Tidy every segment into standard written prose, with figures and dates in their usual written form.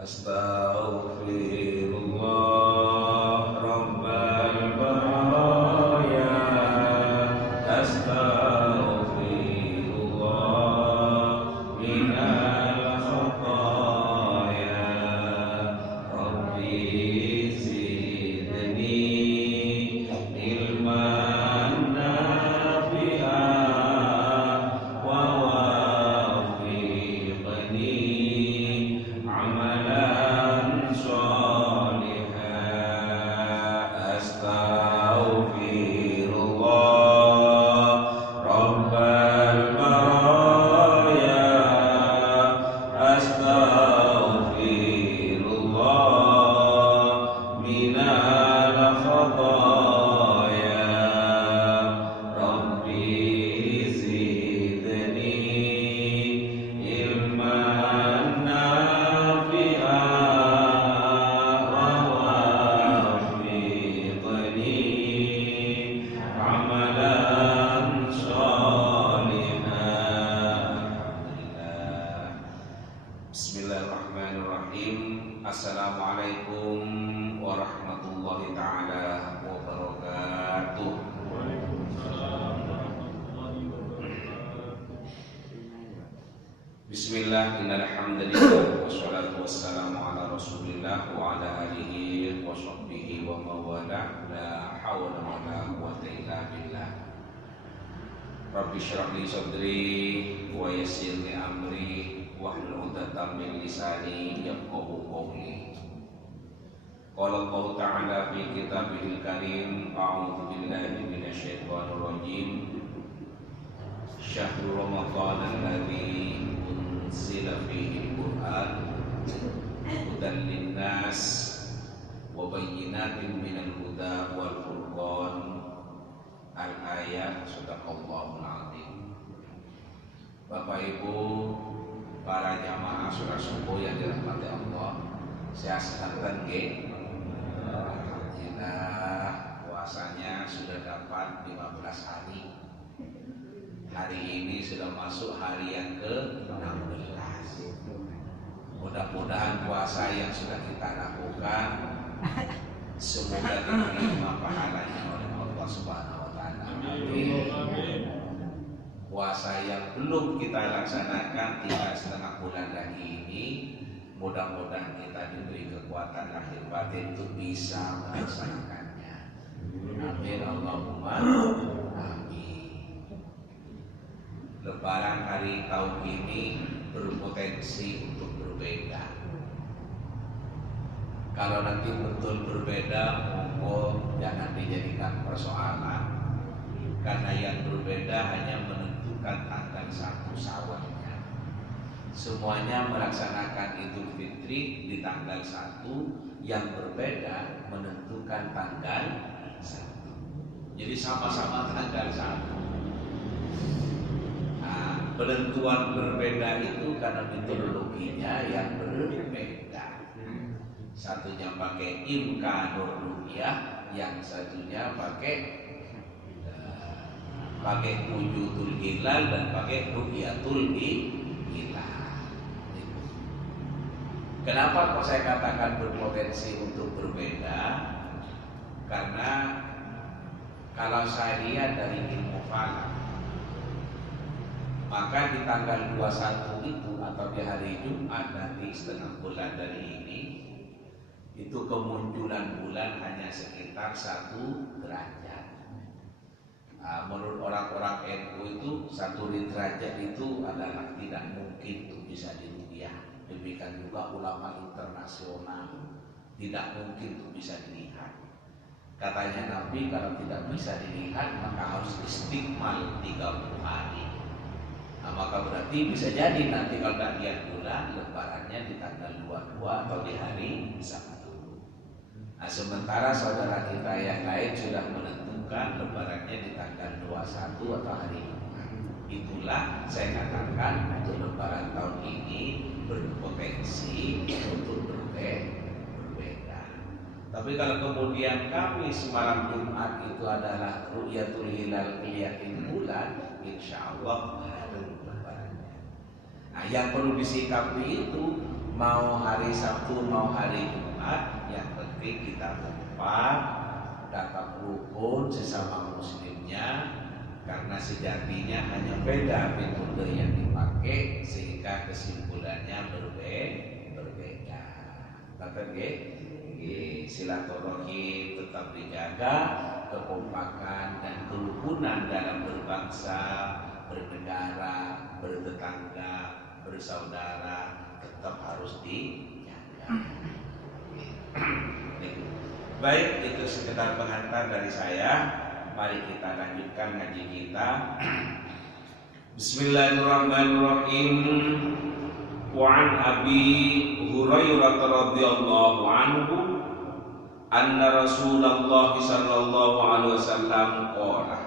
Astaghfirullah Rabbal baraya. Astaghfirullah minal khataya. Rabbi zidni ilman nafi'an wa wafiqni amalan sholihan. Astaghfirullah Rabbal baraya. Astaghfirullah minal khataya. Rabbi zidni ilman nafi'an wa wafiqni amalan sholihan. Alhamdulillah. Bismillahirrahmanirrahim. Assalamualaikum warahmatullahi ta'ala wabarakatuh. Bismillah, innal hamdalillah wassalatu wassalamu ala Rasulillah wa ala alihi wa sahbihi wa mawala. La hawla wa la quwwata illa billah. Rabbi shrah li sadri wa yassir li amri wahlul 'uqdatam min lisani yafqahu qawli. Qala Allah ta'ala fi kitabihil karim, a'udzu billahi minasy syaithanir rajim. Syahrul Ramadan alladzi unzila fihi al-Qur'an hudan linnas wa bayyinatin minal huda wal furqan. Al-ayat. Sadaqallahul azim. Bapak Ibu, para jamaah sholat subuh yang dirahmati Allah, sehat-sehatan nggih. Alhamdulillah, puasanya sudah dapat 15 hari. Hari ini sudah masuk hari yang ke-16. Mudah-mudahan puasa yang sudah kita lakukan semoga diterima pahalanya oleh Allah Subhanahu wa taala. Amin. Puasa yang belum kita laksanakan 3,5 bulan lagi ini, mudah-mudahan kita diberi kekuatan lahir batin untuk bisa melaksanakannya. Amin Allahumma amin. Lebaran hari tahun ini berpotensi untuk berbeda. Kalau nanti betul berbeda, monggo jangan dijadikan persoalan, karena yang berbeda hanya menentukan tanggal 1 Syawalnya. Semuanya melaksanakan Idul Fitri di tanggal 1, yang berbeda menentukan tanggal 1. Jadi sama-sama tanggal 1. Nah, penentuan berbeda itu karena metodologinya yang berbeda. Satunya pakai imkanur ru'yah, yang satunya pakai wujudul hilal dan pakai ru'yatul hilal. Kenapa kok saya katakan berpotensi untuk berbeda? Karena kalau saya lihat dari ilmu falak, maka di tanggal 21 itu atau di hari Jumat nanti setengah bulan dari ini, itu kemunculan bulan hanya sekitar 1 derajat. Nah, menurut orang-orang NU itu 1 derajat itu adalah tidak mungkin untuk bisa diru'yah. Demikian juga ulama internasional, tidak mungkin untuk bisa dilihat. Katanya Nabi, kalau tidak bisa dilihat maka harus istiqmal 30 hari. Nah, maka berarti bisa jadi nanti kalau tidak lihat bulan, lebarannya di tanggal 22 atau di hari Sabtu. Nah, sementara saudara kita yang lain sudah menentukan lebarannya di tanggal 21 atau hari Jumat. Itulah saya katakan untuk lebaran tahun ini berpotensi untuk berbeda. Tapi kalau kemudian Kamis malam Jumat itu adalah ru'yatul hilal, lihatin bulan, insya Allah hari lebarannya. Nah, yang perlu disikapi itu mau hari Sabtu mau hari Jumat, yang penting kita kompak, dapat rukun sesama muslimnya, karena sejatinya hanya beda metode yang dipakai sehingga kesimpulannya berbeda. Tapi silaturahim tetap dijaga, kekompakan dan kerukunan dalam berbangsa, bernegara, bertetangga, bersaudara tetap harus dijaga. Baik, itu sekedar pengantar dari saya. Mari kita lanjutkan ngaji kita. Bismillahirrahmanirrahim. Wa an Abi Hurairah radhiyallahu anhu anna Rasulullah sallallahu alaihi wasallam qala.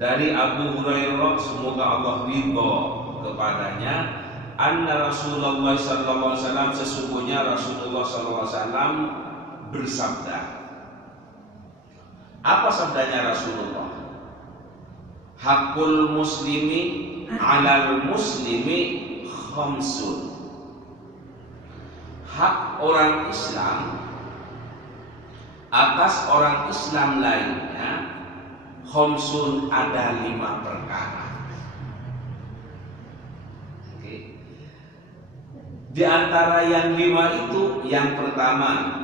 Dari Abu Hurairah, semoga Allah ridha kepadanya, anna Rasulullah sallallahu alaihi wasallam, sesungguhnya Rasulullah sallallahu alaihi wasallam bersabda. Apa sabdanya Rasulullah? Hakul muslimi alal muslimi khamsun. Hak orang Islam atas orang Islam lainnya khamsun, ada 5 perkara. Oke. Di antara yang 5 itu, yang pertama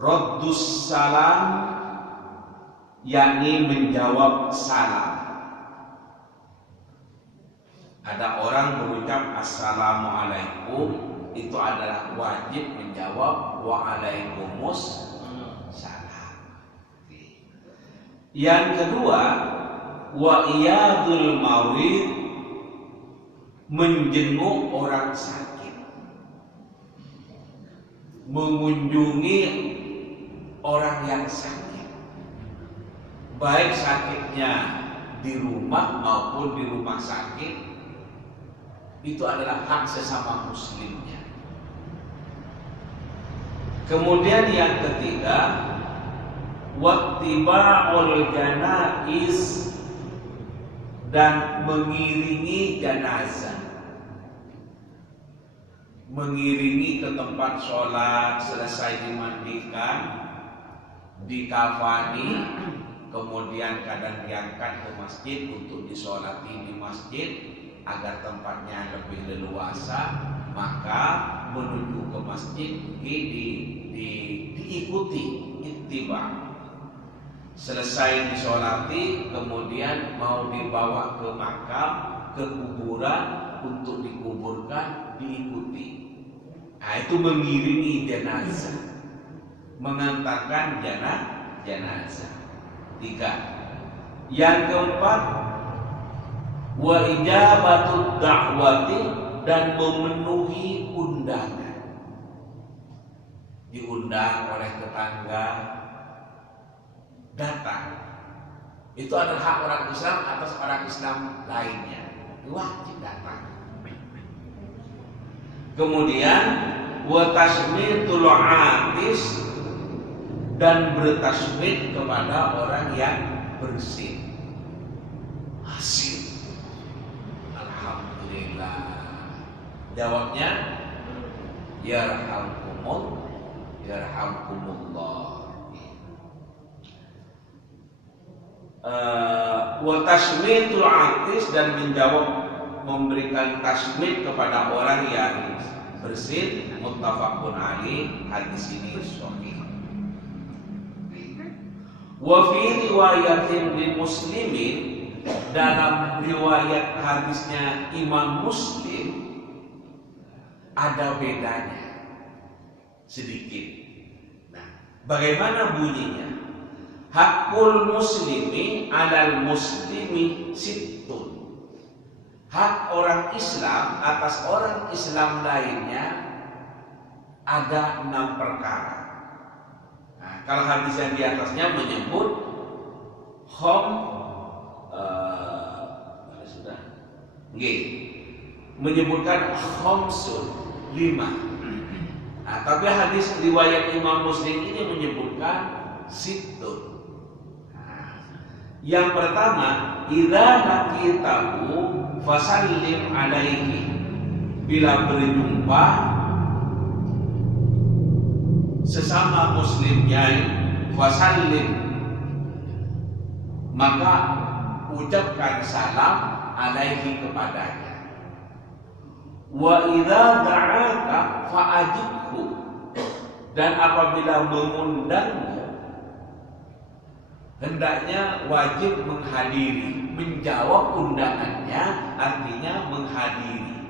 raddus salam, yakni menjawab salam. Ada orang berucap assalamualaikum, itu adalah wajib menjawab waalaikumsalam. Yang kedua, wa iyadul marid, menjenguk orang sakit, mengunjungi orang yang sakit, baik sakitnya di rumah maupun di rumah sakit, itu adalah hak sesama muslimnya. Kemudian yang ketiga, wattiba'ul janaiz, dan mengiringi jenazah, mengiringi ke tempat sholat, selesai dimandikan, dikafani, kemudian kadang diangkat ke masjid untuk disolati di masjid agar tempatnya lebih leluasa, maka menuju ke masjid diikuti ittiba. Selesai disolati, kemudian mau dibawa ke makam, ke kuburan untuk dikuburkan, diikuti. Nah, itu mengiringi jenazah, mengantarkan jenazah. 3. Yang keempat, wa ijabatud da'wati, dan memenuhi undangan. Diundang oleh tetangga, datang. Itu adalah hak orang Islam atas orang Islam lainnya, wajib datang. Kemudian wa tasmitul atis, dan bertasmid kepada orang yang bersin. Hasil, alhamdulillah. Jawabnya yarhamkumullah. Wa tasmitul atis, dan menjawab, memberikan tasmid kepada orang yang bersin. Muttafaqun alaih, hadis ini sahih. Wa fi riwayatin li muslimin, dalam riwayat hadisnya Imam Muslim ada bedanya sedikit. Nah, bagaimana bunyinya? Hakul muslimi alal muslimi sittun. Hak orang Islam atas orang Islam lainnya ada 6 perkara. Nah, kalau hadis yang di atasnya menyebut menyebutkan khamsun, 5. Nah, tapi hadis riwayat Imam Muslim ini menyebutkan sittun. Yang pertama, idza laqitahu fasallim alaihi. bila berjumpa sesama muslimnya fasallim, maka ucapkan salam alaihi kepadanya. Wa idza da'aka fa'ajibhu, dan apabila mengundangmu hendaknya wajib menghadiri, menjawab undangannya, artinya menghadiri.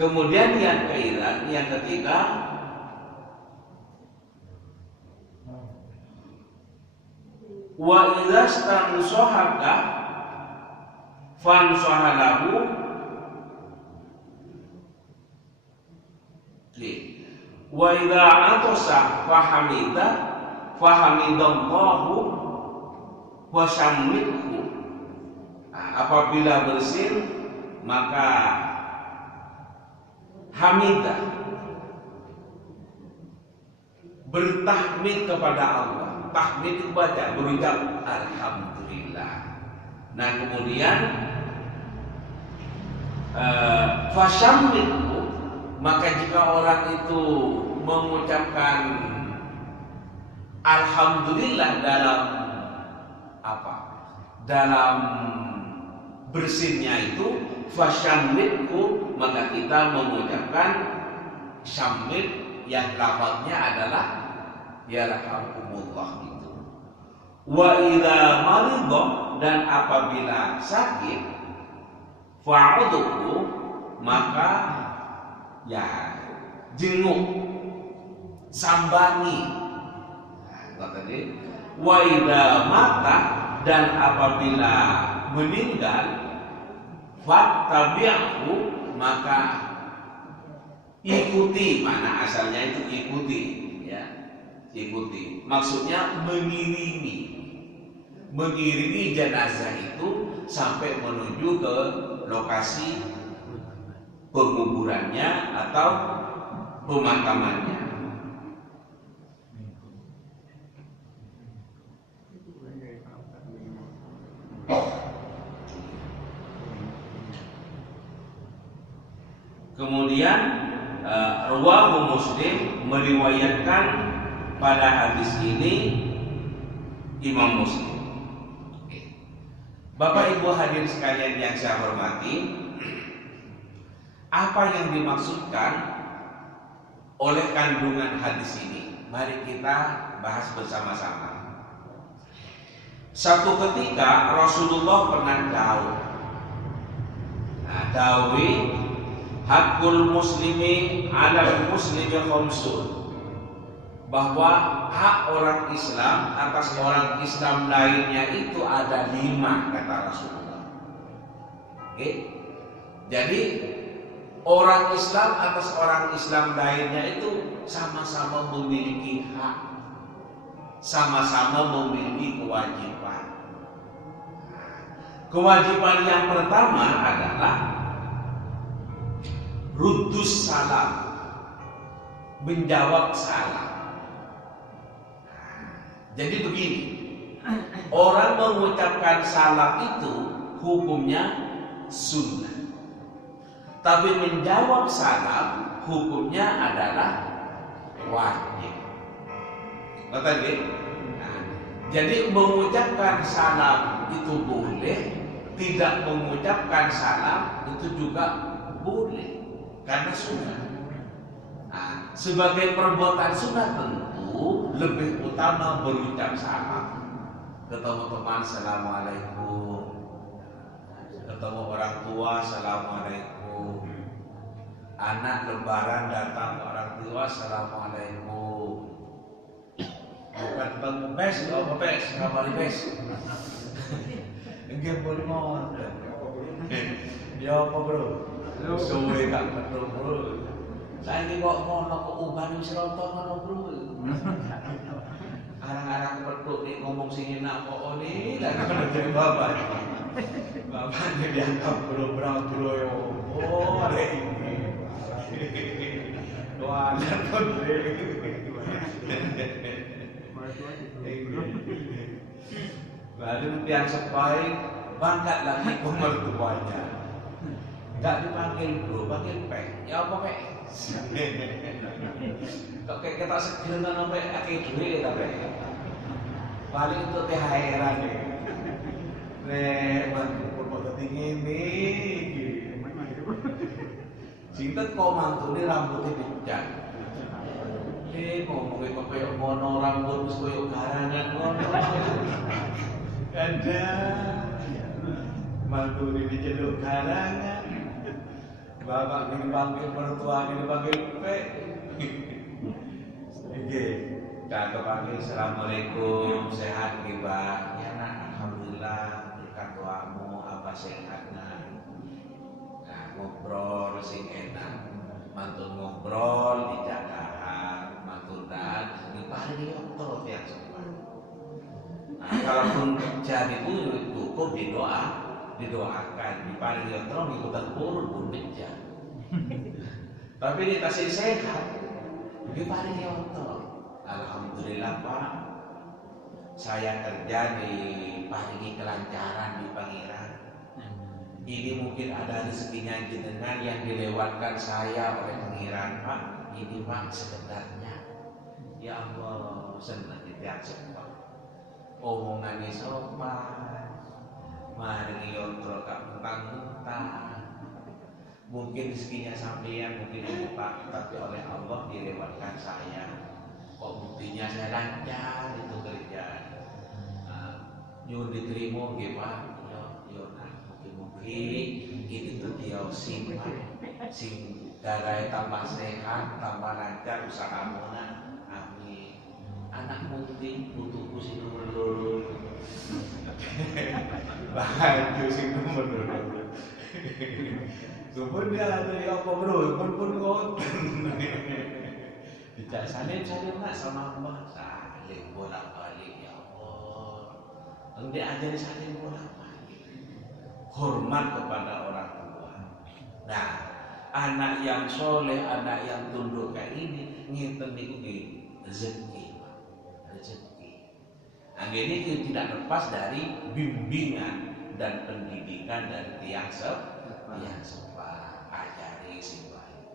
Kemudian yang ketiga, wa idza stansohaka fansohalahu, wa idza atosa fahamidallahu wa syammithu. Apabila bersin maka hamidah, bertahmid kepada Allah. Tahmid itu baca, berucap alhamdulillah. Nah kemudian fasyammithu, maka jika orang itu mengucapkan alhamdulillah dalam apa? Dalam bersinnya itu, fasyammithu, maka kita mengucapkan syammit yang lafaznya adalah yarhamkumullah itu. Wa idza maridha, dan apabila sakit, fa'udhu, maka ya jenguk, sambangi. Tadi wa idza mata, dan apabila meninggal, fattabi'hu, maka ikuti. Mana asalnya itu ikuti, ya, ikuti. Maksudnya mengiringi jenazah itu sampai menuju ke lokasi penguburannya atau pemakamannya. Kemudian Rawahu Muslim, meriwayatkan pada hadis ini Imam Muslim. Bapak Ibu hadirin sekalian yang saya hormati, apa yang dimaksudkan oleh kandungan hadis ini? Mari kita bahas bersama-sama. Satu ketika Rasulullah pernah dawuh. Dawi hakul muslimi ala muslimi khamsun, bahwa hak orang Islam atas orang Islam lainnya itu ada 5, kata Rasulullah. Oke? Jadi orang Islam atas orang Islam lainnya itu sama-sama memiliki hak, sama-sama memiliki kewajiban. Kewajiban yang pertama adalah ruddus salam, menjawab salam. Jadi begini, orang mengucapkan salam itu hukumnya sunnah, tapi menjawab salam hukumnya adalah wajib. Jadi mengucapkan salam itu boleh, tidak mengucapkan salam itu juga boleh, karena sunnah. Sebagai perbuatan sunnah tentu lebih utama berucap salam. Ketemu teman, assalamualaikum. Ketemu orang tua, assalamualaikum. Anak lebaran datang ke orang tua, assalamualaikum. Bukan ketemu bes, apa bes, kabar bes. Enggak boleh mau. Ya apa bro? Suwe gak betul bro. Saya ini kok ngono kok uban wis rontok ngono bro. Arang-arang petuk nek ngomong sing enak kok ini lah kena jadi bapak. Bapaknya dianggap bro yo. Oh, ada ini. Wah, kan lalu yang sebaik bangkat lagi ke mertuanya. Nggak dipanggil bro, panggil Pak. Ya apa Pak? Kok kayak kita segera sampai akhir duit tapi paling untuk THR-an nih. Pun foto tinggi nih. Sinten kok mantune rambutnya dicat. Ngomongin kok kayak ngono rambut terus koyo garangan ngono. Ada mantune diceluk garangan. Bapak dipanggil mertua dipanggil Pak. Oke, kakak panggil assalamualaikum, sehat nggih Pak? Ya nak, alhamdulillah berkat doamu apa sehat nak. Nah, ngobrol sing enak, mantun ngobrol dijagahan, mantun dan diparingi oktor tiap sempat. Nah, kalaupun kerja itu cukup didoakan, diparingi oktor ngikutan urut pun kerja. Tapi dikasih sehat, diparingi oktor. Alhamdulillah Pak, saya kerja diparingi kelancaran di Pangeran. Ini mungkin ada rezekinya jenengan yang dilewatkan saya oleh Pangeran Pak. Ini Pak sebenarnya. Ya Allah, senang tidak sempat. Omongannya sopan, mari yotro kak mentang-mentang. Mungkin rezekinya sampeyan, mungkin ini Pak, tapi oleh Allah dilewatkan saya. Kok buktinya saya lancar itu kerja. Nyuruh diterima nggih Pak. Yo nah, mungkin ini tuh dia sing darah tambah sehat, tambah lancar usahamu nah. Amin. Anak mungkin butuhku sing nomor loro. Baju sing nomor loro. Sumpun dia ada ya apa bro, pun ngoten. Tidak saling nak sama Allah, saling bolak-balik ya Allah. Nanti aja saling bolak-balik. Hormat kepada orang tua. Nah, anak yang soleh, anak yang tunduk kayak ini, ngeten niku rezeki, rezeki. Nah, ini tidak lepas dari bimbingan dan pendidikan dari tiang sempat, ajari sing baik.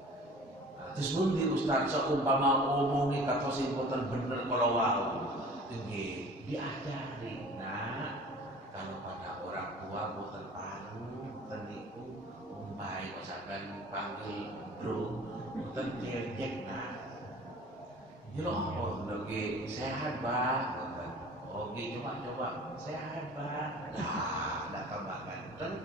Terus mundi Ustaz seumpama omongi kata sing boten bener kalau wau, tinggi diajari. Nah, kalau pada orang tua boten paru, boten niku umbai kok sampean panggil bro, boten diejek nah. Ya Allah, lagi sehat Pak. Oke, coba sehat Pak. Nah, dah tambah ganteng.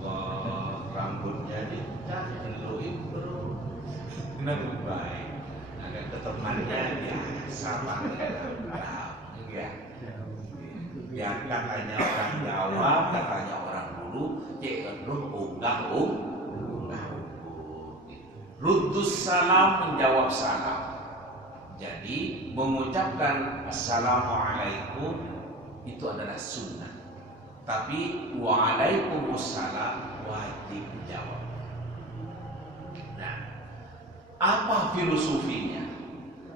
Allah, rambutnya dicat, diluin bro. Kenapa baik? Ada ketemannya biasa banget. Ya, yang katanya orang Jawa, katanya orang dulu, cek unggah. Ruddus salam, menjawab salam. Jadi mengucapkan assalamualaikum itu adalah sunnah. Tapi waalaikumsalam wajib jawab. Nah, apa filosofinya?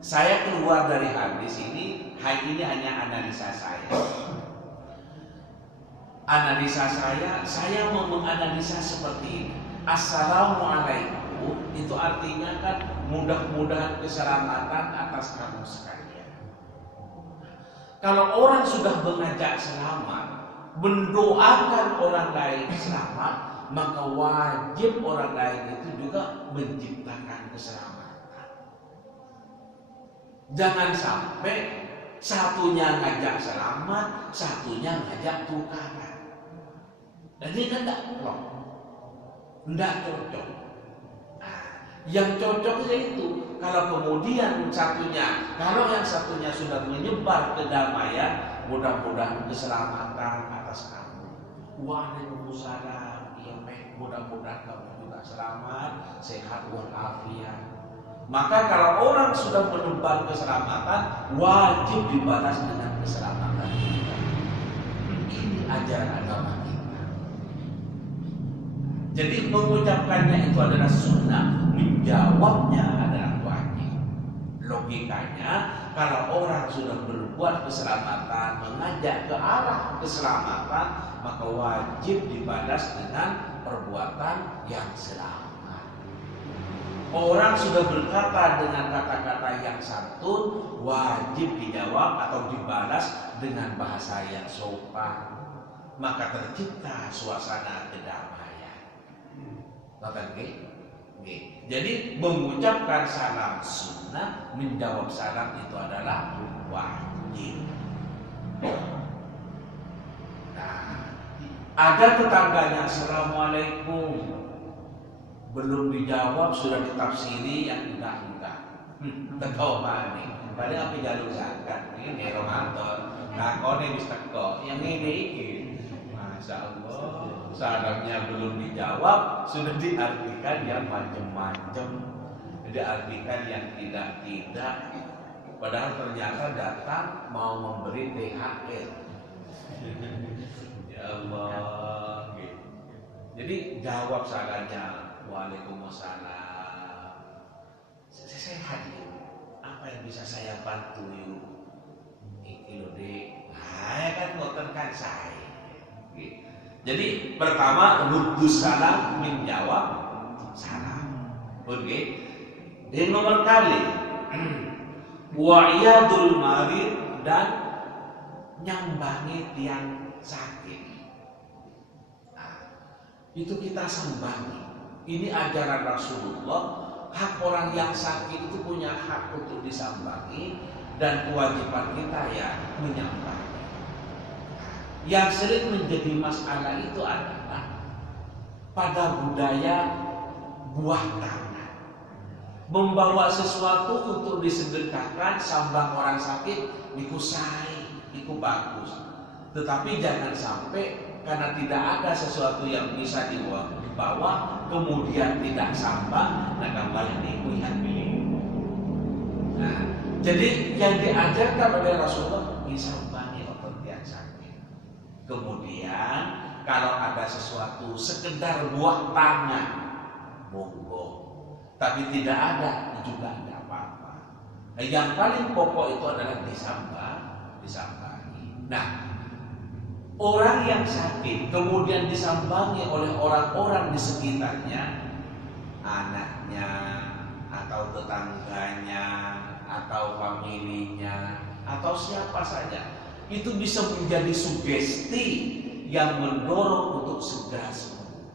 Saya keluar dari hadis ini hanya analisa saya. Analisa saya mau menganalisa seperti ini. Assalamualaikum itu artinya kan mudah-mudahan keselamatan atas kamu sekalian. Kalau orang sudah mengajak selamat, mendoakan orang lain selamat, maka wajib orang lain itu juga menciptakan keselamatan. Jangan sampai satunya ngajak selamat, satunya ngajak tukaran. Dan ini kan tidak cocok. Yang cocok itu kalau kemudian kalau yang satunya sudah menyebar kedamaian, mudah-mudahan keselamatan atas kamu. Waalaikumsalam. Ya, mudah-mudahan kamu juga selamat, sehat walafiat. Maka kalau orang sudah menebar keselamatan, wajib dibalas dengan keselamatan juga. Ini ajaran agama kita. Jadi mengucapkannya itu adalah sunnah, menjawabnya adalah wajib. Logikanya kalau orang sudah berbuat keselamatan, mengajak ke arah keselamatan, maka wajib dibalas dengan perbuatan yang selamat. Orang sudah berkata dengan kata-kata yang santun, wajib dijawab atau dibalas dengan bahasa yang sopan. Maka tercipta suasana kedamaian. Jadi mengucapkan salam sunnah, menjawab salam itu adalah wajib. Nah, ada tetangganya assalamualaikum, belum dijawab sudah ditafsiri yang enggak. Teko mani. Padahal apa jalur zakat ini Ramadan. Nah, kau ini bisa teko yang ini. Masya Allah, salamnya belum dijawab sudah diartikan yang macam-macam, diartikan yang tidak. Padahal ternyata datang mau memberi THR. Ya Allah. Jadi jawab salamnya, waalaikumsalam. Saya hadir. Apa yang bisa saya bantu yuk? Iki loh dek. Nah, kan ngoten kan saya. Jadi pertama rudus salam, menjawab salam. Oke. Yang nomor kali wa'iyadul marid, dan nyambangi tiang sakit. Nah, itu kita sambangi. Ini ajaran Rasulullah. Hak orang yang sakit itu punya hak untuk disambangi, dan kewajiban kita ya menyambangi. Yang sering menjadi masalah itu adalah pada budaya buah tangan, membawa sesuatu untuk disedekahkan, sambang orang sakit, itu sai, itu bagus. Tetapi jangan sampai karena tidak ada sesuatu yang bisa dibawa, kemudian tidak sambang, nah kembali diikuihan pilih. Nah, jadi yang diajarkan oleh Rasulullah disambangi orang yang sakit. Kemudian kalau ada sesuatu sekedar buah tangan, monggo. Tapi tidak ada juga tidak apa-apa. Nah, yang paling pokok itu adalah disambangi. Nah, orang yang sakit kemudian disambangi oleh orang-orang di sekitarnya, anaknya atau tetangganya atau familinya atau siapa saja, itu bisa menjadi sugesti yang mendorong untuk segera sembuh,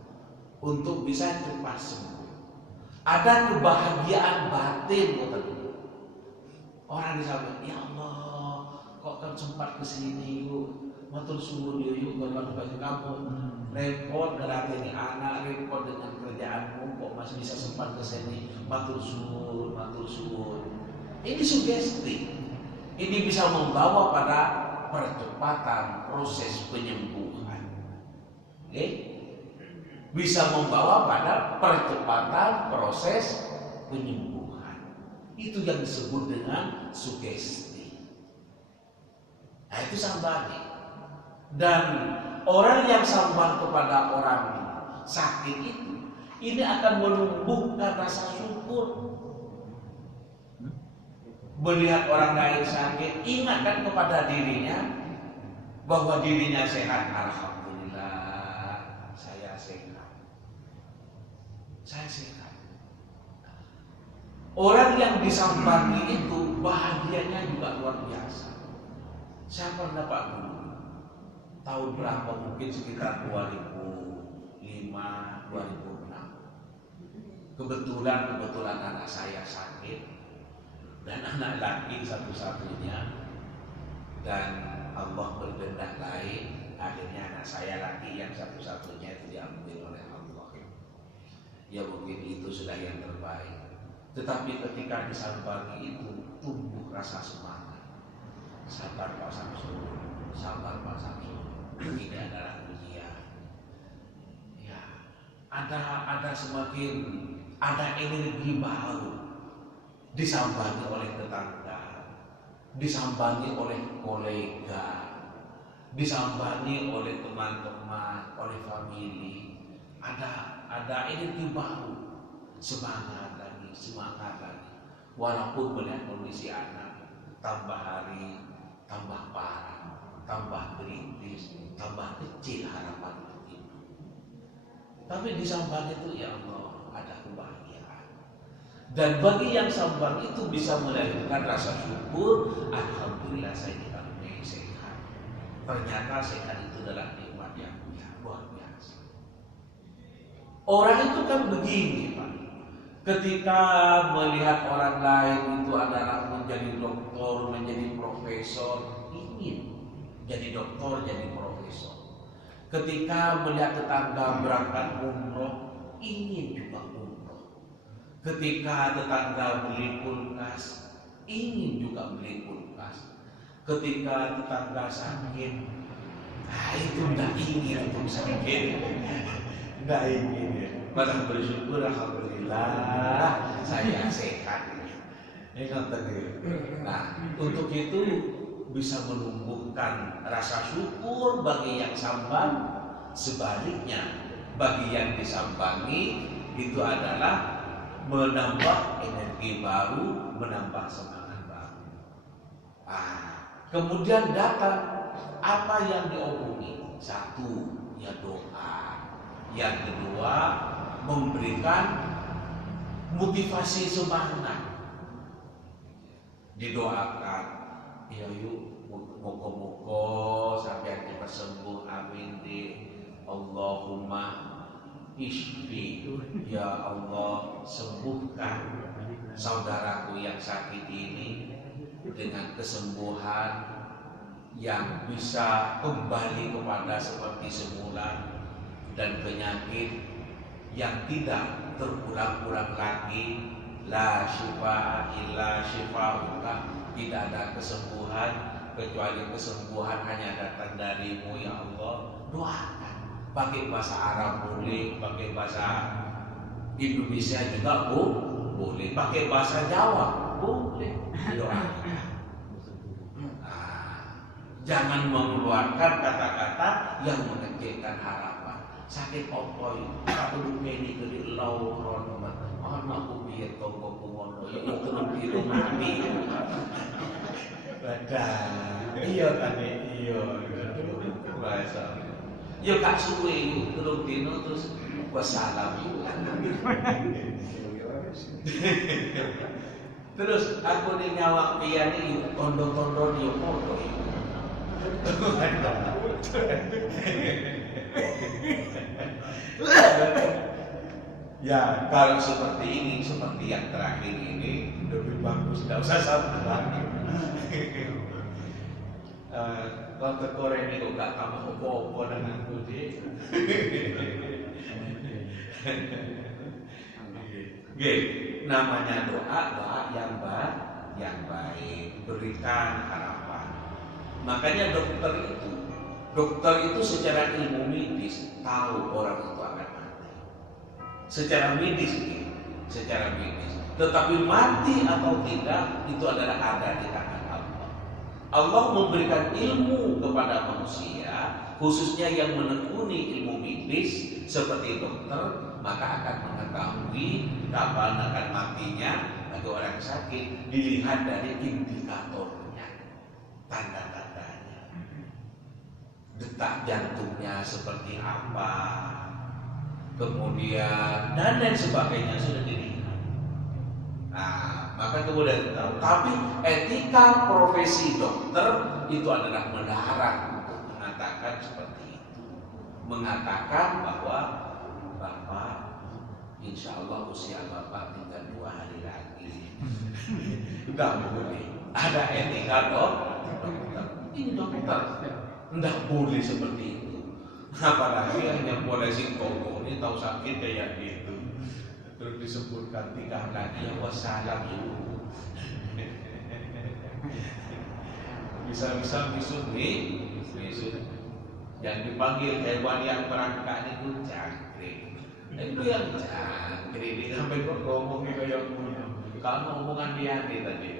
untuk bisa cepat sembuh. Ada kebahagiaan batin, orang di sana, ya Allah, kok kan sempat kesini yuk, matur suwun yuk, berkat bagi kamu, repot ngelatih anak, repot dengan kerjaanmu, kok masih bisa sempat kesini, matur suwun. Ini sugesti, ini bisa membawa pada percepatan proses penyembuhan. Bisa membawa pada percepatan proses penyembuhan. Itu yang disebut dengan sugesti. Nah, itu sambangi. Dan orang yang sambang kepada orang sakit itu, ini akan menumbuhkan rasa syukur. Melihat orang lain sakit, ingatkan kepada dirinya bahwa dirinya sehat. Alhamdulillah, saya sehat. Orang yang disambangi itu bahagianya juga luar biasa. Saya pernah Pak Guru, tahun berapa, mungkin sekitar 2005, 2006. Kebetulan anak saya sakit. Dan anak laki satu-satunya, dan Allah berkehendak lain, akhirnya anak saya laki yang satu-satunya itu diambil oleh Allah. Ya mungkin itu sudah yang terbaik. Tetapi ketika disambangi itu tumbuh rasa semangat. Sabar Pak Samsul, ini adalah ujian. Ya, ada semakin ada energi baru. Disambangi oleh tetangga, disambangi oleh kolega, disambangi oleh teman-teman, oleh famili. Ada energi baru, semangat lagi. Walaupun melihat kondisi anak, tambah hari tambah parah, tambah kritis, tambah kecil harapan itu. Tapi di samping itu ya Allah ada kebahagiaan. Dan bagi yang sabar itu bisa melahirkan rasa syukur. Alhamdulillah saya dikasih sehat. Ternyata sehat itu adalah nikmat yang luar biasa. Orang itu kan begini Pak, ketika melihat orang lain itu adalah menjadi doktor, menjadi profesor, ingin jadi doktor, jadi profesor. Ketika melihat tetangga berangkat umroh, ingin juga umroh. Ketika tetangga beli kulkas, ingin juga beli kulkas. Ketika tetangga sakit, itu tidak ingin untuk sakit, tidak ingin. Malah bersyukur, alhamdulillah saya sehat. Nah, untuk itu bisa menumbuhkan rasa syukur bagi yang samban. Sebaliknya, bagi yang disambangi itu adalah menambah energi baru, menambah semangat baru. Kemudian datang apa yang diomongin. Satu, ya doa. Yang kedua, memberikan motivasi semangat. Didoakan, ya yuk, moga-moga sampai cepat sembuh, amin di Allahumma isfi, ya Allah sembuhkan saudaraku yang sakit ini dengan kesembuhan yang bisa kembali kepada seperti semula, dan penyakit yang tidak terulang-ulang lagi. La syifa illa syifa'uka, tidak ada kesembuhan kecuali kesembuhan hanya datang darimu ya Allah. Doakan, pakai bahasa Arab boleh, pakai bahasa Indonesia juga boleh, pakai bahasa Jawa boleh. Doakan. Jangan mengeluarkan kata-kata yang mengecilkan harapan. Sakit opoi, aku dukeni ke lau rono, anakku biar tonggo kumono, ya mau di rumah ini. Badan, iya tadi iya, bahasa. Yo kak suwe yuk turun dino terus wassalam yuk. Terus aku nih nyawak pian yuk tondo-tondo yuk podo yuk. Ya kalau seperti ini, seperti yang terakhir ini lebih bagus, tidak usah satu lagi. Kalau tekor ini kok gak tambah opo-opo dengan aku deh. Namanya doa yang baik, berikan harapan. Makanya dokter itu secara ilmu medis tahu orang itu akan mati. Secara medis. Tetapi mati atau tidak itu adalah ada di tangan Allah. Allah memberikan ilmu kepada manusia, khususnya yang menekuni ilmu medis seperti dokter, maka akan mengetahui kapan akan matinya atau orang sakit dilihat dari indikatornya, tanda-tandanya. Detak jantungnya seperti apa, kemudian dan lain sebagainya sudah dilihat. Nah, maka kemudian tahu. Tapi etika profesi dokter itu adalah melarang untuk mengatakan seperti itu. Mengatakan bahwa Bapak, insya Allah usia Bapak tinggal 2 hari lagi. Tidak boleh. Ada etika dokter. Ini dokter. Tidak boleh seperti itu. Apalagi hanya boleh si toko ini tahu sakit kayak gitu. Terus disebutkan 3 lagi ya wassalam itu. Bisa-bisa besok yang dipanggil hewan yang berangkat itu jangkrik. Itu yang jangkrik ini sampai kok ngomongnya kayak punya. Kalau omongan dia nih tadi.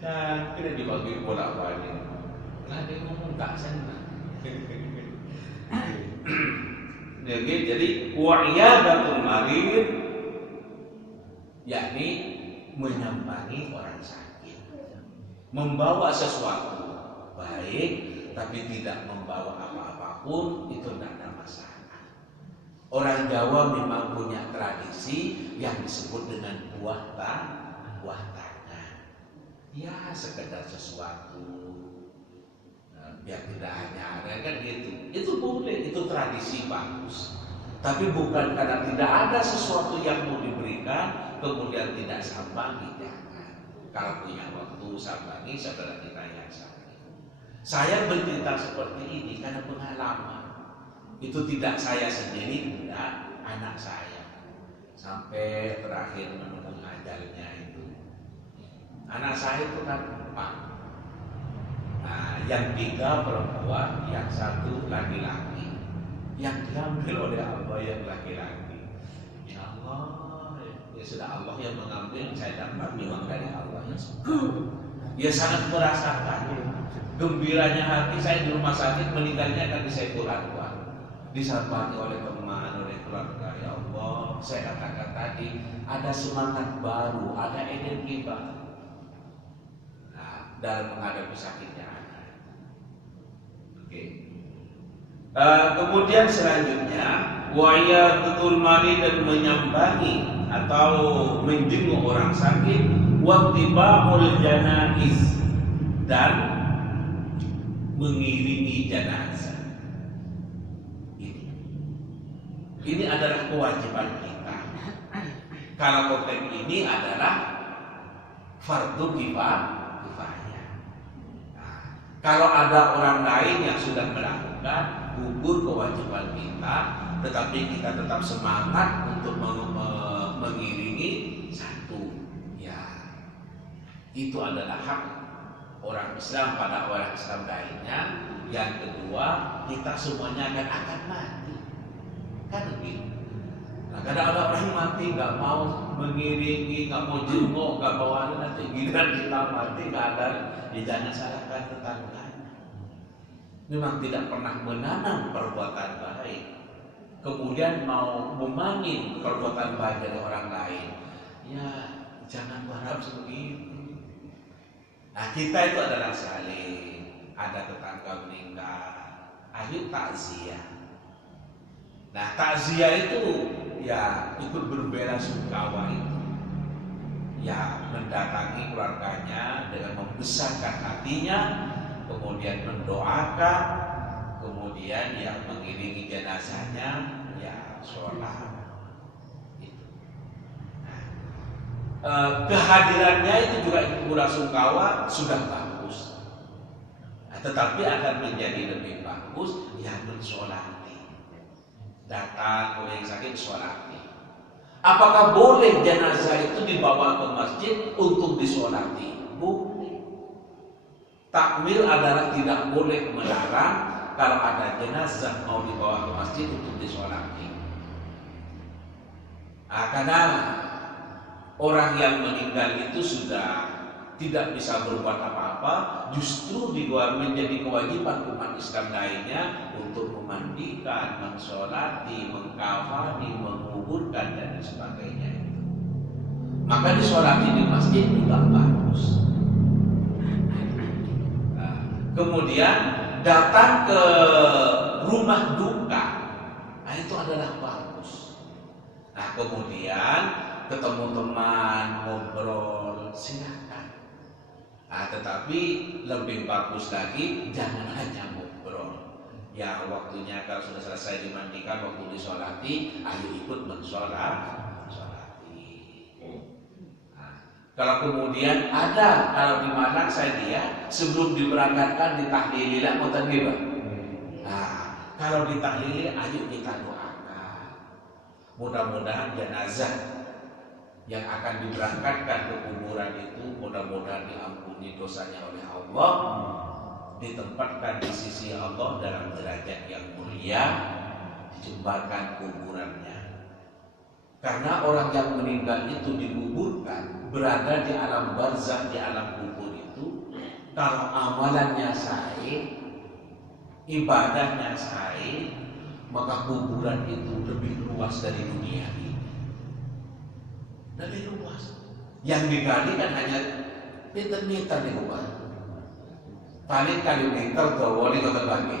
Jangkrik dipanggil bolak-balik. Ada ngomong tak senang. Jadi wa'iyadatul marid, yakni menyambangi orang sakit, membawa sesuatu baik, tapi tidak membawa apa-apapun, itu tidak ada masalah. Orang Jawa memang punya tradisi yang disebut dengan buah tangan. Ya, sekedar sesuatu yang tidak hanya ada kan gitu. Itu boleh, itu tradisi bagus. Tapi bukan karena tidak ada sesuatu yang mau diberikan kemudian tidak sambangi, jangan. Kalau punya waktu sambangi saudara kita yang sakit. Saya bercerita seperti ini karena pengalaman. Itu tidak saya sendiri, tidak, anak saya. Sampai terakhir menunggu ajalnya itu. Anak saya itu kan 4. Nah, yang 3 perempuan, yang 1 laki-laki. Yang diambil oleh Allah yang laki-laki. Ya Allah, ya sudah Allah yang mengambil, saya dapat memang dari Allah yang suka. Ya sangat merasakan gembiranya hati saya di rumah sakit, meninggalnya kan di Saiful Anwar. Disambangi oleh teman, oleh keluarga. Ya Allah, saya katakan tadi ada semangat baru, ada energi baru. Nah, dalam menghadapi sakitnya. Kemudian selanjutnya waya betul mari dan menyambangi atau menjenguk orang sakit, wattiba'ul janaiz dan mengiringi jenazah. Ini adalah kewajiban kita. Kalau konteks ini adalah fardu kifayah. Kalau ada orang lain yang sudah melakukan, gugur kewajiban kita, tetapi kita tetap semangat untuk mengiringi satu. Ya, itu adalah hak orang Islam pada orang Islam lainnya. Yang kedua, kita semuanya akan mati. Kan begitu. Nah, kadang ada orang mati nggak mau mengiringi, nggak mau jenguk, nggak mau nanti giliran kita mati nggak ada. Jangan salahkan tetangganya. Memang tidak pernah menanam perbuatan baik, kemudian mau memangin perbuatan baik dari orang lain. Ya, jangan berharap seperti itu. Nah, kita itu adalah saling. Ada tetangga meninggal, ayo takziah. Nah, takziah itu ya ikut berbela-sungkawa itu. Ya, mendatangi keluarganya dengan membesarkan hatinya, kemudian mendoakan, kemudian yang mengiringi jenazahnya, ya sholat. Itu. Nah, kehadirannya itu juga ikut belasungkawa sudah bagus. Nah, tetapi akan menjadi lebih bagus yang mensolati. Datang ke yang sakit sholati. Apakah boleh jenazah itu dibawa ke masjid untuk disolati? Boleh. Takmir adalah tidak boleh melarang kalau ada jenazah mau dibawa ke masjid untuk disolati. Nah, karena orang yang meninggal itu sudah tidak bisa berbuat apa-apa, justru menjadi kewajiban umat Islam lainnya untuk memandikan, mensolati, mengkafani, menguburkan dan sebagainya. Maka disolati di masjid juga bagus. Nah, kemudian datang ke rumah duka, nah itu adalah bagus. Nah, kemudian ketemu teman, ngobrol, silakan. Nah, tetapi lebih bagus lagi jangan hanya ngobrol. Ya, waktunya kalau sudah selesai dimandikan, waktu disolati, ayo ikut mensolati. Nah, kalau kemudian ada, kalau di Malang saya lihat sebelum diberangkatkan ditahlililah mau terlibat. Nah, kalau ditahlil, ayo kita doakan. Mudah-mudahan jenazah yang akan diberangkatkan ke kuburan itu mudah-mudahan diampuni dosanya oleh Allah, ditempatkan di sisi Allah dalam derajat yang mulia, dijembatkan kuburannya. Karena orang yang meninggal itu dikuburkan berada di alam barzakh, di alam kubur itu, kalau amalannya sahih, ibadahnya sahih, maka kuburan itu lebih luas dari dunia ini. Lebih luas. Yang digali kan hanya meter-meter nih Pak. Paling kali meter tuh boleh kau terbagi.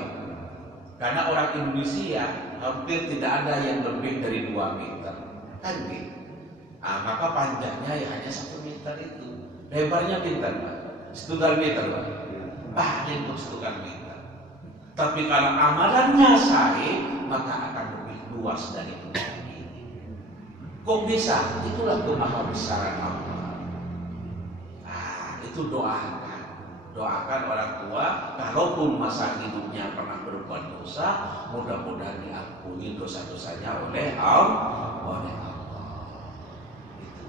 Karena orang Indonesia hampir tidak ada yang lebih dari 2 meter, kan gitu. Maka panjangnya ya hanya 1 meter itu. Lebarnya pintar Pak, 1 meter Pak. Paling untuk 1 meter. Tapi kalau amalannya sahih, maka akan lebih luas dari itu. Kok bisa? Itulah kemahabesaran Allah. Itu doakan orang tua, kalaupun masa hidupnya pernah berbuat dosa, mudah-mudahan diampuni dosa-dosanya oleh Allah. Itu.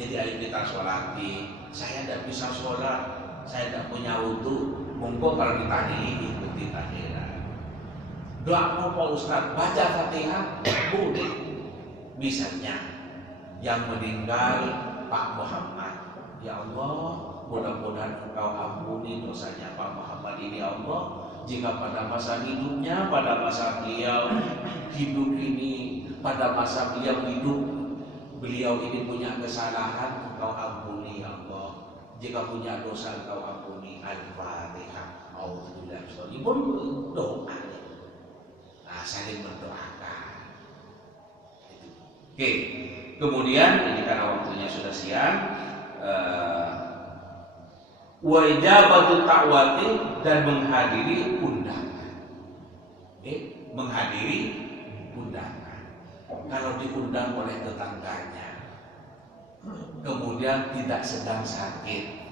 Jadi ayo kita sholati. Saya tidak bisa sholat, saya tidak punya wudu. Monggo kalau ditanya ikuti tahlilan. Doa Pak Ustaz, baca Fatihah boleh. Misalnya yang meninggal Pak Muhammad, ya Allah, mudah-mudahan Engkau ampuni dosanya Pak Muhammad ini Allah. Jika pada masa hidupnya, pada masa beliau hidup ini, pada masa beliau hidup, beliau ini punya kesalahan, Engkau ampuni ya Allah. Jika punya dosa, Engkau ampuni. Al-Fatihah. Auzubillahi pun doa. Saling berdoakan. Oke. Kemudian ini karena waktunya sudah siang. Wa ijabatu ta'wati, dan menghadiri undangan. Menghadiri undangan. Kalau diundang oleh tetangganya, kemudian tidak sedang sakit,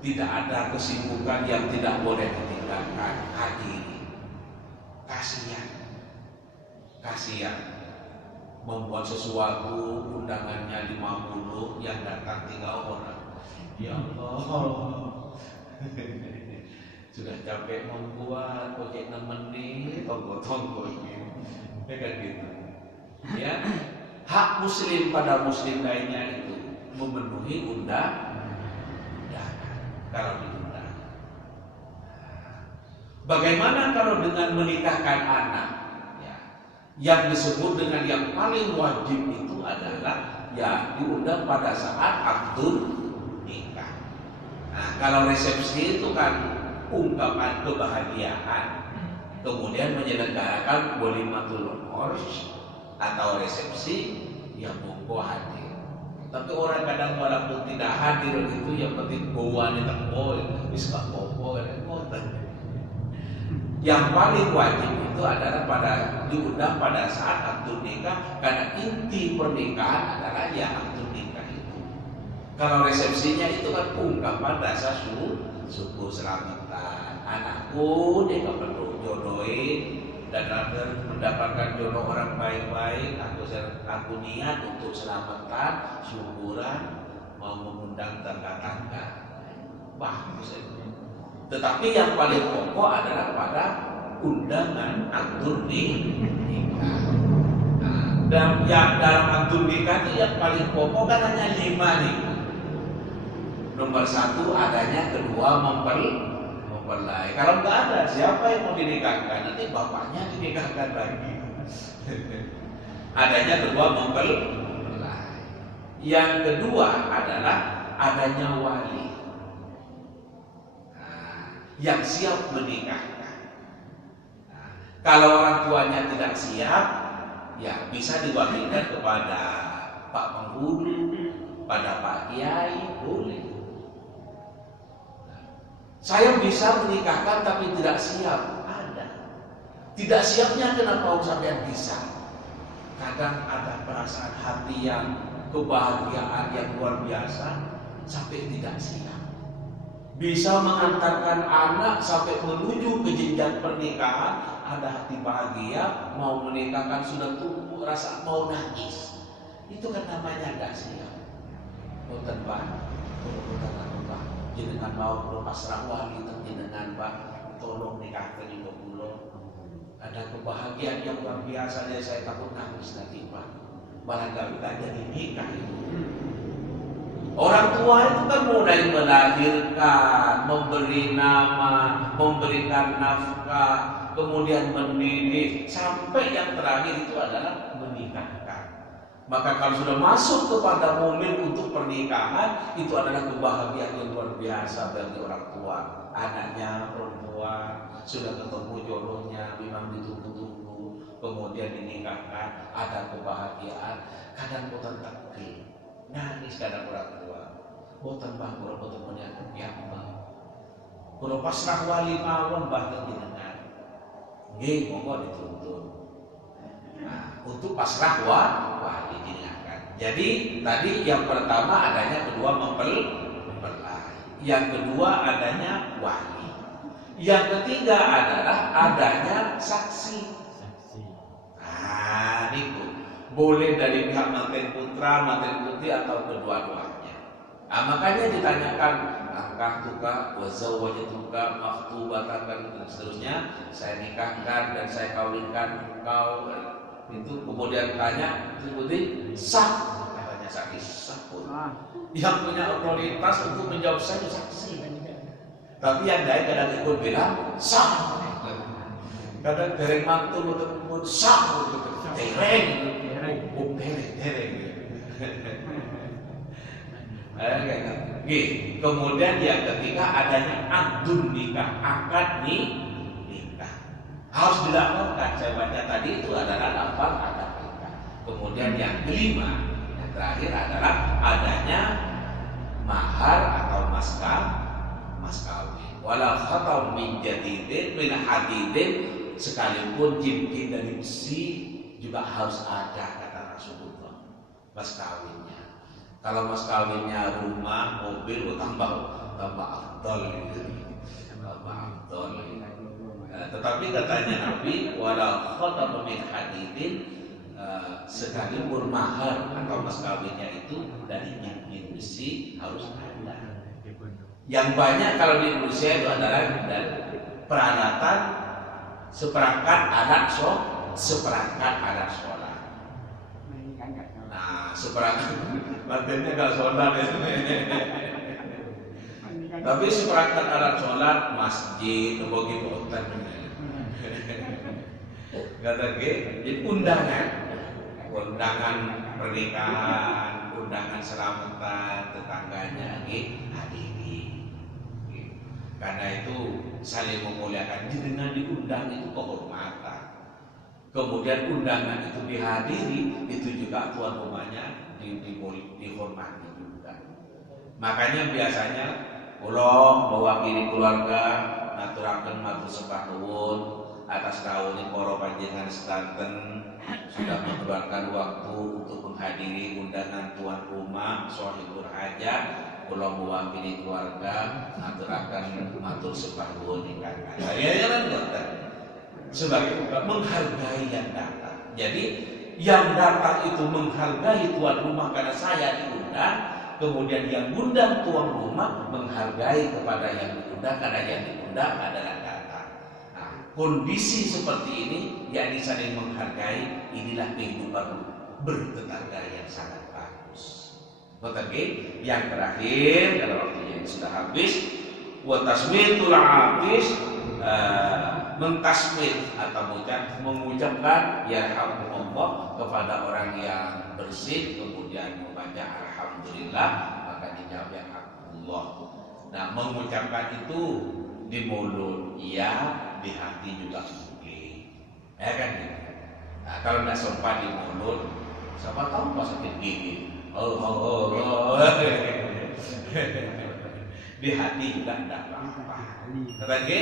tidak ada kesibukan yang tidak boleh ditinggalkan, hadiri. Kasihan membuat sesuatu, undangannya 50, yang datang 3 orang. Ya Allah, sudah capek membuat, kok nemenin, tonggo-tonggo ini, kan gitu. Ya, hak muslim pada muslim lainnya itu memenuhi undangan kalau diundang. Bagaimana kalau dengan menikahkan anak? Ya, yang disebut dengan yang paling wajib itu adalah ya diundang pada saat akad nikah. Kalau resepsi itu kan ungkapan kebahagiaan, kemudian menyelenggarakan walimatul urs atau resepsi, yang monggo hadir. Tapi orang kadang walaupun tidak hadir itu yang penting bawaannya teko, bisa popo kan. Yang paling wajib itu adalah diundang pada saat akad nikah, karena inti pernikahan adalah ya akad nikah itu. Kalau resepsinya itu kan ungkapan rasa syukur selamatan. Anakku dia perlu jodohin dan mendapatkan jodoh orang baik-baik. Aku niat untuk selamatan, syukuran, mau mengundang tangga-tangga. Bagus itu. Tetapi yang paling pokok adalah pada undangan akad nikah. Dan yang dalam akad nikah itu yang paling pokok kan hanya 5 nih. Nomor 1 adanya, kedua mempelai. Kalau nggak ada, siapa yang mau dinikahkan? Nanti bapaknya dinikahkan lagi. Adanya kedua mempelai. Yang kedua adalah adanya wali yang siap menikahkan. Kalau orang tuanya tidak siap, ya bisa diwakilkan kepada Pak Penghulu, pada Pak Kiai, boleh. Saya bisa menikahkan tapi tidak siap, ada. Tidak siapnya kenapa sampean bisa? Kadang ada perasaan hati yang kebahagiaan yang luar biasa sampai tidak siap. Bisa mengantarkan anak sampai menuju ke jenjang pernikahan, ada hati bahagia, mau menikahkan sudah tumbuh rasa mau nangis. Itu kan namanya nggak siap. Boten Pak, Pak, jenengan mau pasrah wali jenengan Pak, tolong nikahkan juga kula. Ada kebahagiaan yang luar biasa, saya takut nangis nanti Pak. Malah nggak jadi nikah itu. Orang tua itu kan mulai melahirkan, memberi nama, memberikan nafkah, kemudian mendidik, sampai yang terakhir itu adalah menikahkan. Maka kalau sudah masuk kepada momen untuk pernikahan, itu adalah kebahagiaan yang luar biasa bagi orang tua. Anaknya perempuan sudah ketemu jodohnya, memang ditunggu-tunggu, kemudian dinikahkan, ada kebahagiaan. Kadang boten takdir, nangis kadang orang tua, boten bahwa boten punya kebiasaan. Kalau pasrah wali mawon bahkan jenengan, nggih monggo dituntun. Nah, untuk pasrah wali jenengan. Jadi tadi yang pertama adanya kedua mempelai, yang kedua adanya wali, yang ketiga adalah adanya saksi. Nah, itu boleh dari pihak manten putra, manten putri atau kedua-duanya. Nah, makanya ditanyakan angkah tuka, wazawwajatuka, maktubatan dan seterusnya. Saya nikahkan dan saya kawinkan engkau. Itu kemudian tanya, itu sah, katanya saksi sah pun. Yang punya otoritas untuk menjawab saya itu saksi. Tapi yang lain kadang ikut bilang sah. Kadang dereng mantul untuk sah, dereng, dereng. Kemudian yang ketiga adanya akdun nikah, akad nikah harus dilakukan. Saya baca tadi itu adalah lafaz akad nikah. Kemudian yang kelima, yang terakhir adalah adanya mahar atau mas kawin. Walau khatam min jadidin min hadidin, sekalipun cincin dari besi juga harus ada, kata Rasulullah, mas kawinnya. Kalau mas kawinnya rumah, mobil, tambah afdal gitu. Tambah afdal. Tetapi katanya Nabi, walau khatam min hadidin, sekalipun mahar atau mas kawinnya itu dari cincin besi harus ada. Yang banyak kalau di Indonesia itu adalah peralatan seperangkat alat sholat. Nah, seperangkat matanya kalau sholat itu. Tapi seperangkat alat sholat masjid, bagi hotel. Kata jadi undangan pernikahan, undangan selamatan tetangganya, hadiri. Karena itu saling memuliakan, dengan diundang itu kehormatan. Kemudian undangan itu dihadiri, itu juga tuan rumahnya dihormati juga. Makanya biasanya kula mewakili keluarga ngaturaken matur sembah nuwun atas rawuhing para panjenengan sedanten sudah mengeluarkan waktu untuk menghadiri undangan tuan rumah shahibul hajat. Kula mewakili keluarga ngaturaken matur sembah nuwun ingkang kadang. Sebagai menghargai yang datang. Jadi yang datang itu menghargai tuan rumah karena saya diundang, kemudian yang undang tuan rumah menghargai kepada yang diundang karena yang diundang adalah datang. Nah, kondisi seperti ini yakni saling menghargai, inilah kehidupan bertetangga yang sangat bagus. Oke, yang terakhir karena waktunya sudah habis, wa tasmitul aqis, mentasmid atau mengucapkan yarhamukallah kepada orang yang bersih, kemudian membaca alhamdulillah, maka dijawab yarhamukallah. Nah, mengucapkan itu di mulut iya, di hati juga mungkin, ya kan? Nah, kalau nggak sempat di mulut, siapa tahu pas sakit gigi, di hati juga tidak apa-apa. Tetapi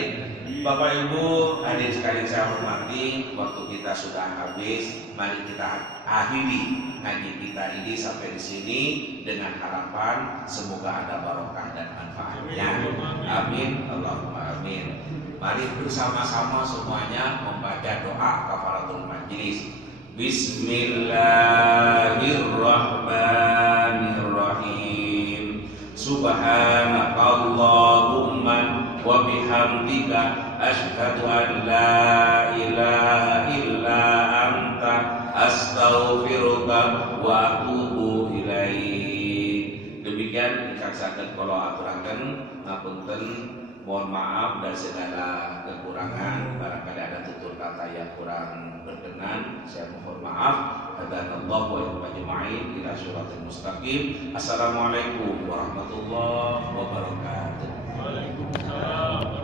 Bapak Ibu hadirin sekalian saya hormati, waktu kita sudah habis. Mari kita akhiri ngaji kita ini sampai di sini dengan harapan semoga ada barokah dan manfaatnya. Amin, Allahumma amin. Mari bersama-sama semuanya membaca doa kafaratul majlis. Bismillahirrahmanirrahim. Subhanakallahumma wa bihamdika asyhadu an la ilaha illa anta astaghfiruka wa atubu ilaik. Demikian ingkang saged kula aturaken ngapunten Mohon maaf dan segala kekurangan, barangkali ada tutur kata yang kurang berkenan, saya mohon maaf. Hadanallahu wa iyyakum ajma'in ila syiratal mustaqim. Assalamualaikum warahmatullahi wabarakatuh. Waalaikumsalam.